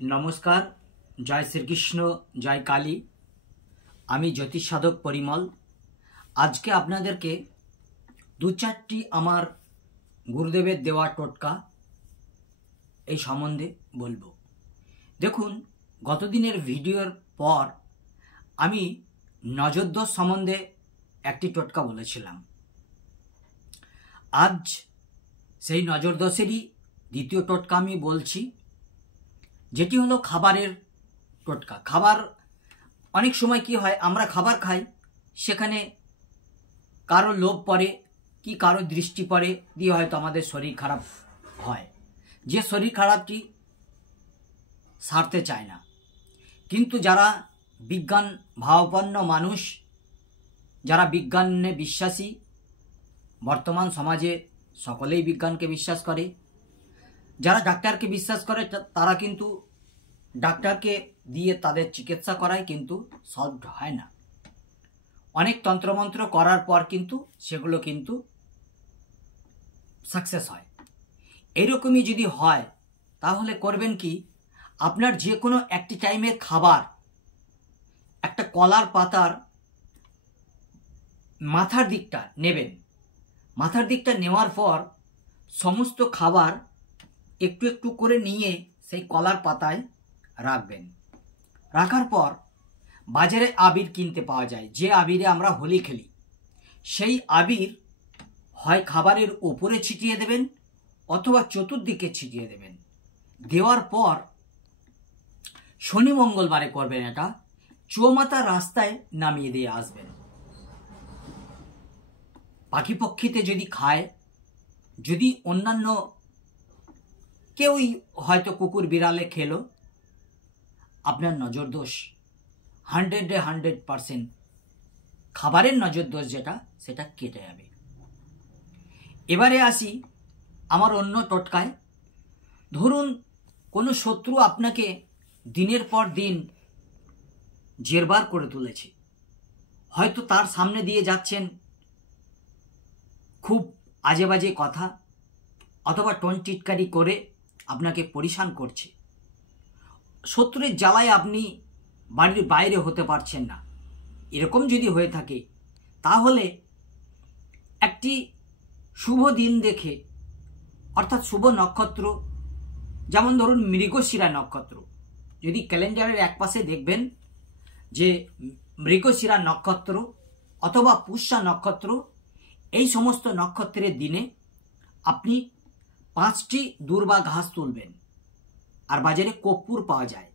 नमस्कार। जय श्रीकृष्ण, जय काली। आमी ज्योतिष साधक परिमल। आज के आपनादेरके दो चारटी आमार गुरुदेवेर देवा टोटका এই সম্বন্ধে বলবো। দেখুন, গতদিনের ভিডিওর পর আমি নজরদোষ সম্বন্ধে একটি টোটকা বলেছিলাম। আজ সেই নজরদোষেরই দ্বিতীয় টোটকা আমি বলছি, যেটি হলো খাবারের টোটকা। খাবার অনেক সময় কি হয়, আমরা খাবার খাই, সেখানে কারো লোভ পড়ে কি কারো দৃষ্টি পড়ে দিয়ে হয়তো আমাদের শরীর খারাপ হয়, যে শরীর খারাপটি সারতে চায় না। কিন্তু যারা বিজ্ঞান ভাবাপন্ন মানুষ, যারা বিজ্ঞানে বিশ্বাসী, বর্তমান সমাজে সকলেই বিজ্ঞানকে বিশ্বাস করে, যারা ডাক্তারকে বিশ্বাস করে তারা কিন্তু ডাক্তারকে দিয়ে তাদের চিকিৎসা করায়, কিন্তু সলভ হয় না। অনেক তন্ত্রমন্ত্র করার পর কিন্তু সেগুলো কিন্তু সাকসেস হয়। এরকমই যদি হয় তাহলে করবেন কি, আপনার যে কোনো একটি টাইমের খাবার একটা কলার পাতার মাথার দিকটা নেবেন। মাথার দিকটা নেওয়ার পর সমস্ত খাবার একটু একটু করে নিয়ে সেই কলার পাতায় রাখবেন। রাখার পর বাজারে আবির কিনতে পাওয়া যায়, যে আবিরে আমরা হোলি খেলি, সেই আবির হয় খাবারের ওপরে ছিটিয়ে দেবেন অথবা চতুর্দিকে ছিটিয়ে দেবেন। দেওয়ার পর শনি মঙ্গলবারে করবেন এটা, চৌমাথা রাস্তায় নামিয়ে দিয়ে আসবেন। পাখি পক্ষীতে যদি খায়, যদি অন্যান্য কেউই হয়তো কুকুর বিড়ালে খেলো, আপনার নজর দোষ 100% খাবারের নজর দোষ যেটা, সেটা কেটে যাবে। এবারে আসি আমার অন্য টোটকায়। ধরুন কোনো শত্রু আপনাকে দিনের পর দিন জেরবার করে তুলেছে, হয়তো তার সামনে দিয়ে যাচ্ছেন খুব আজে বাজে কথা, অথবা টোন টিটকারি করে আপনাকে পরিশান করছে। শত্রুর জ্বালায় আপনি বাড়ির বাইরে হতে পারছেন না। এরকম যদি হয়ে থাকে তাহলে একটি শুভ দিন দেখে, অর্থাৎ শুভ নক্ষত্র, যেমন ধরুন মৃগশিরা নক্ষত্র, যদি ক্যালেন্ডারের একপাশে দেখবেন যে মৃগশিরা নক্ষত্র অথবা পুষ্যা নক্ষত্র, এই সমস্ত নক্ষত্রের দিনে আপনি 5টি দূর্বা ঘাস তুলবেন। আর বাজারে কর্পূর পাওয়া যায়,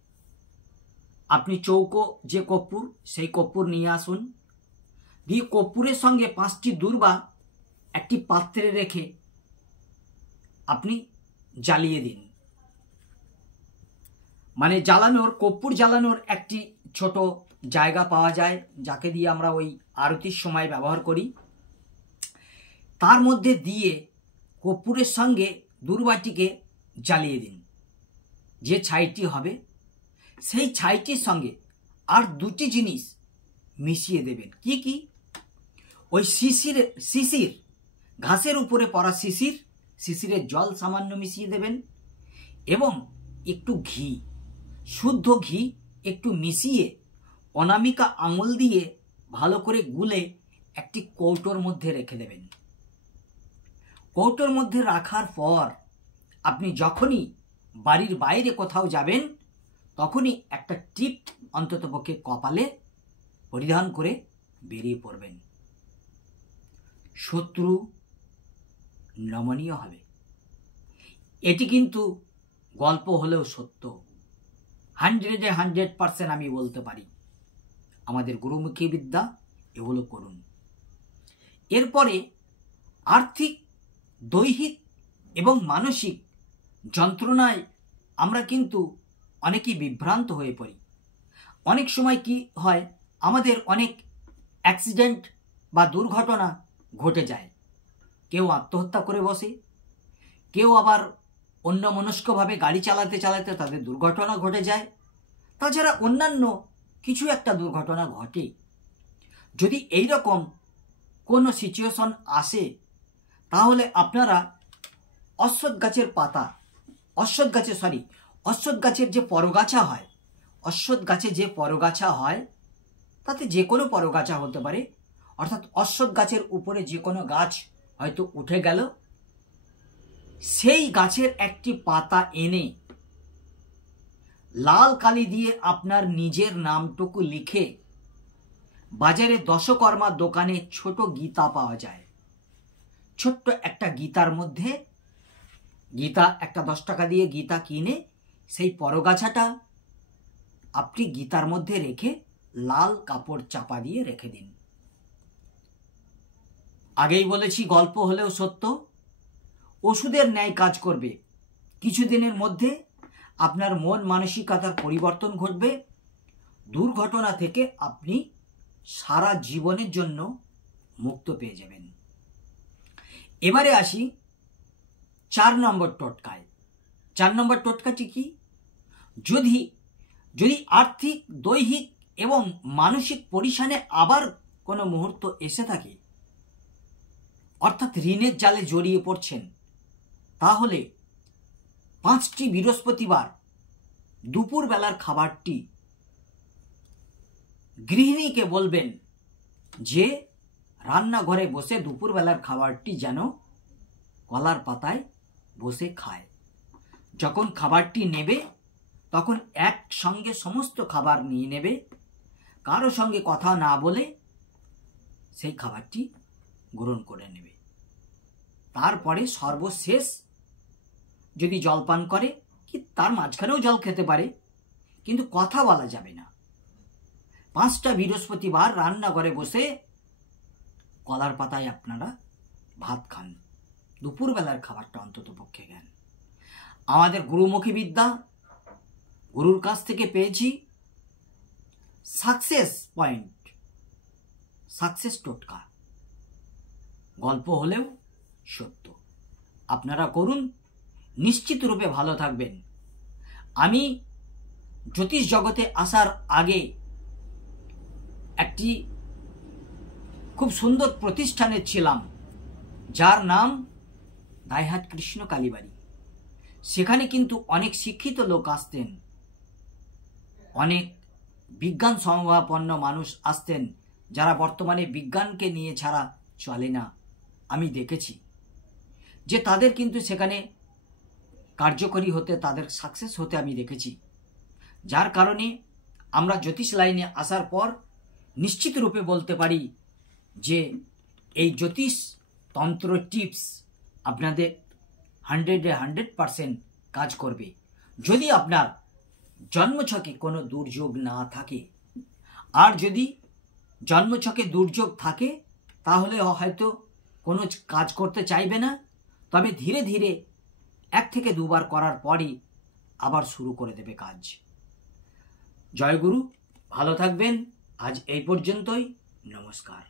আপনি চৌকো যে কর্পূর, সেই কর্পূর নিয়ে আসুন। দিয়ে কর্পূরের সঙ্গে 5টি দূর্বা একটি পাত্রে রেখে আপনি জ্বালিয়ে দিন। মানে জ্বালানোর, কর্পূর জ্বালানোর একটি ছোট জায়গা পাওয়া যায়, যাকে দিয়ে আমরা ওই আরতির সময় ব্যবহার করি। তার মধ্যে দিয়ে কর্পূরের সঙ্গে দূর্বাটিকে জ্বালিয়ে দিন। যে ছাইটি হবে, সেই ছাইটির সঙ্গে আর 2টি জিনিস মিশিয়ে দেবেন। কি কি? ওই শিশির ঘাসের উপরে পড়া শিশিরের জল সামান্য মিশিয়ে দেবেন, এবং একটু ঘি, শুদ্ধ ঘি একটু মিশিয়ে অনামিকা আঙুল দিয়ে ভালো করে গুলে একটি কৌটোর মধ্যে রেখে দেবেন। কৌটোর মধ্যে রাখার পর আপনি যখনই বাড়ির বাইরে কোথাও যাবেন, তখনই একটা টিপ অন্ততপক্ষে কপালে পরিধান করে বেরিয়ে পড়বেন। শত্রু নমনীয় হবে। এটি কিন্তু গল্প হলেও সত্য, 100% আমি বলতে পারি। আমাদের গুরুমুখী বিদ্যা, এগুলো করুন। এরপরে আর্থিক, দৈহিক এবং মানসিক যন্ত্রণায় আমরা কিন্তু অনেকেই বিভ্রান্ত হয়ে পড়ি। অনেক সময় কি হয়, আমাদের অনেক অ্যাক্সিডেন্ট বা দুর্ঘটনা ঘটে যায়। কেউ আত্মহত্যা করে বসে, কেউ আবার অন্যমনস্কভাবে গাড়ি চালাতে চালাতে তাদের দুর্ঘটনা ঘটে যায়। তাছাড়া অন্যান্য কিছু একটা দুর্ঘটনা ঘটে। যদি এই রকম কোনো সিচুয়েশন আসে, তাহলে আপনারা অশ্বত্থ গাছের পাতা, অশ্বত্থ গাছের যে পরগাছা হয়, অশ্বত্থ গাছে যে পরগাছা হয় তাতে যে কোনো পরগাছা হতে পারে, অর্থাৎ অশ্বত্থ গাছের উপরে যে কোনো গাছ হয়তো উঠে গেল, সেই গাছের একটি পাতা এনে লাল কালি দিয়ে আপনার নিজের নামটুকু লিখে বাজারে দশকর্মার দোকানে ছোট গীতা পাওয়া যায়, ছোট্ট একটা গীতার মধ্যে গীতা একটা 10 টাকা দিয়ে গীতা কিনে সেই পরগাছাটা আপনি গীতার মধ্যে রেখে লাল কাপড় চাপা দিয়ে রেখে দিন। আগেই বলেছি গল্প হলেও সত্য, ওষুধের ন্যায় কাজ করবে। কিছুদিনের মধ্যে আপনার মন মানসিকতার পরিবর্তন ঘটবে, দুর্ঘটনা থেকে আপনি সারা জীবনের জন্য মুক্ত পেয়ে যাবেন। এবারে আসি 4 নম্বর টোটকায়। 4 নম্বর টোটকাটি কি? যদি আর্থিক, দৈহিক এবং মানসিক পরিশানে আবার কোনো মুহূর্ত এসে থাকে, অর্থাৎ ঋণের জালে জড়িয়ে পড়ছেন, তাহলে 5টি বৃহস্পতিবার দুপুরবেলার খাবারটি গৃহিণীকে বলবেন যে রান্নাঘরে বসে দুপুরবেলার খাবারটি যেন কলার পাতায় বসে খায়। যখন খাবারটি নেবে তখন একসঙ্গে সমস্ত খাবার নিয়ে নেবে, কারো সঙ্গে কথা না বলে সেই খাবারটি গ্রহণ করে নেবে। তারপরে সর্বশেষ যদি জল পান করে, কি তার মাঝখানেও জল খেতে পারে, কিন্তু কথা বলা যাবে না। 5টা বৃহস্পতিবার রান্নাঘরে বসে কলার পাতায় আপনারা ভাত খান, দুপুরবেলার খাবারটা অন্তত পক্ষে খান। আমাদের গুরুমুখী বিদ্যা, গুরুর কাছ থেকে পেয়েছি সাকসেস পয়েন্ট, সাকসেস টোটকা। গল্প হলেও সত্য। আপনারা করুন, নিশ্চিত রূপে ভালো থাকবেন। আমি জ্যোতিষ জগতে আসার আগে একটি খুব সুন্দর প্রতিষ্ঠানে ছিলাম, যার নাম দাইহাট কৃষ্ণ কালীবাড়ি। সেখানে কিন্তু অনেক শিক্ষিত লোক আসতেন, অনেক বিজ্ঞান সমভাবাপন্ন মানুষ আসতেন, যারা বর্তমানে বিজ্ঞানকে নিয়ে ছাড়া চলে না। আমি দেখেছি যে তাদের কিন্তু সেখানে কার্যকরী হতে, তাদের সাকসেস হতে আমি দেখেছি। যার কারণে আমরা জ্যোতিষ লাইনে আসার পর নিশ্চিত রূপে বলতে পারি যে এই জ্যোতিষ তন্ত্র টিপস আপনাদের 100% কাজ করবে। যদি আপনার জন্মছকে কোনো দুর্যোগ না থাকে, আর যদি জন্মছকে দুর্যোগ থাকে তাহলে হয়তো কোনো কাজ করতে চাইবে না, তবে ধীরে ধীরে 1 থেকে 2 বার করার পরই আবার শুরু করে দেবে কাজ। জয় গুরু, ভালো থাকবেন। আজ এই পর্যন্তই, নমস্কার।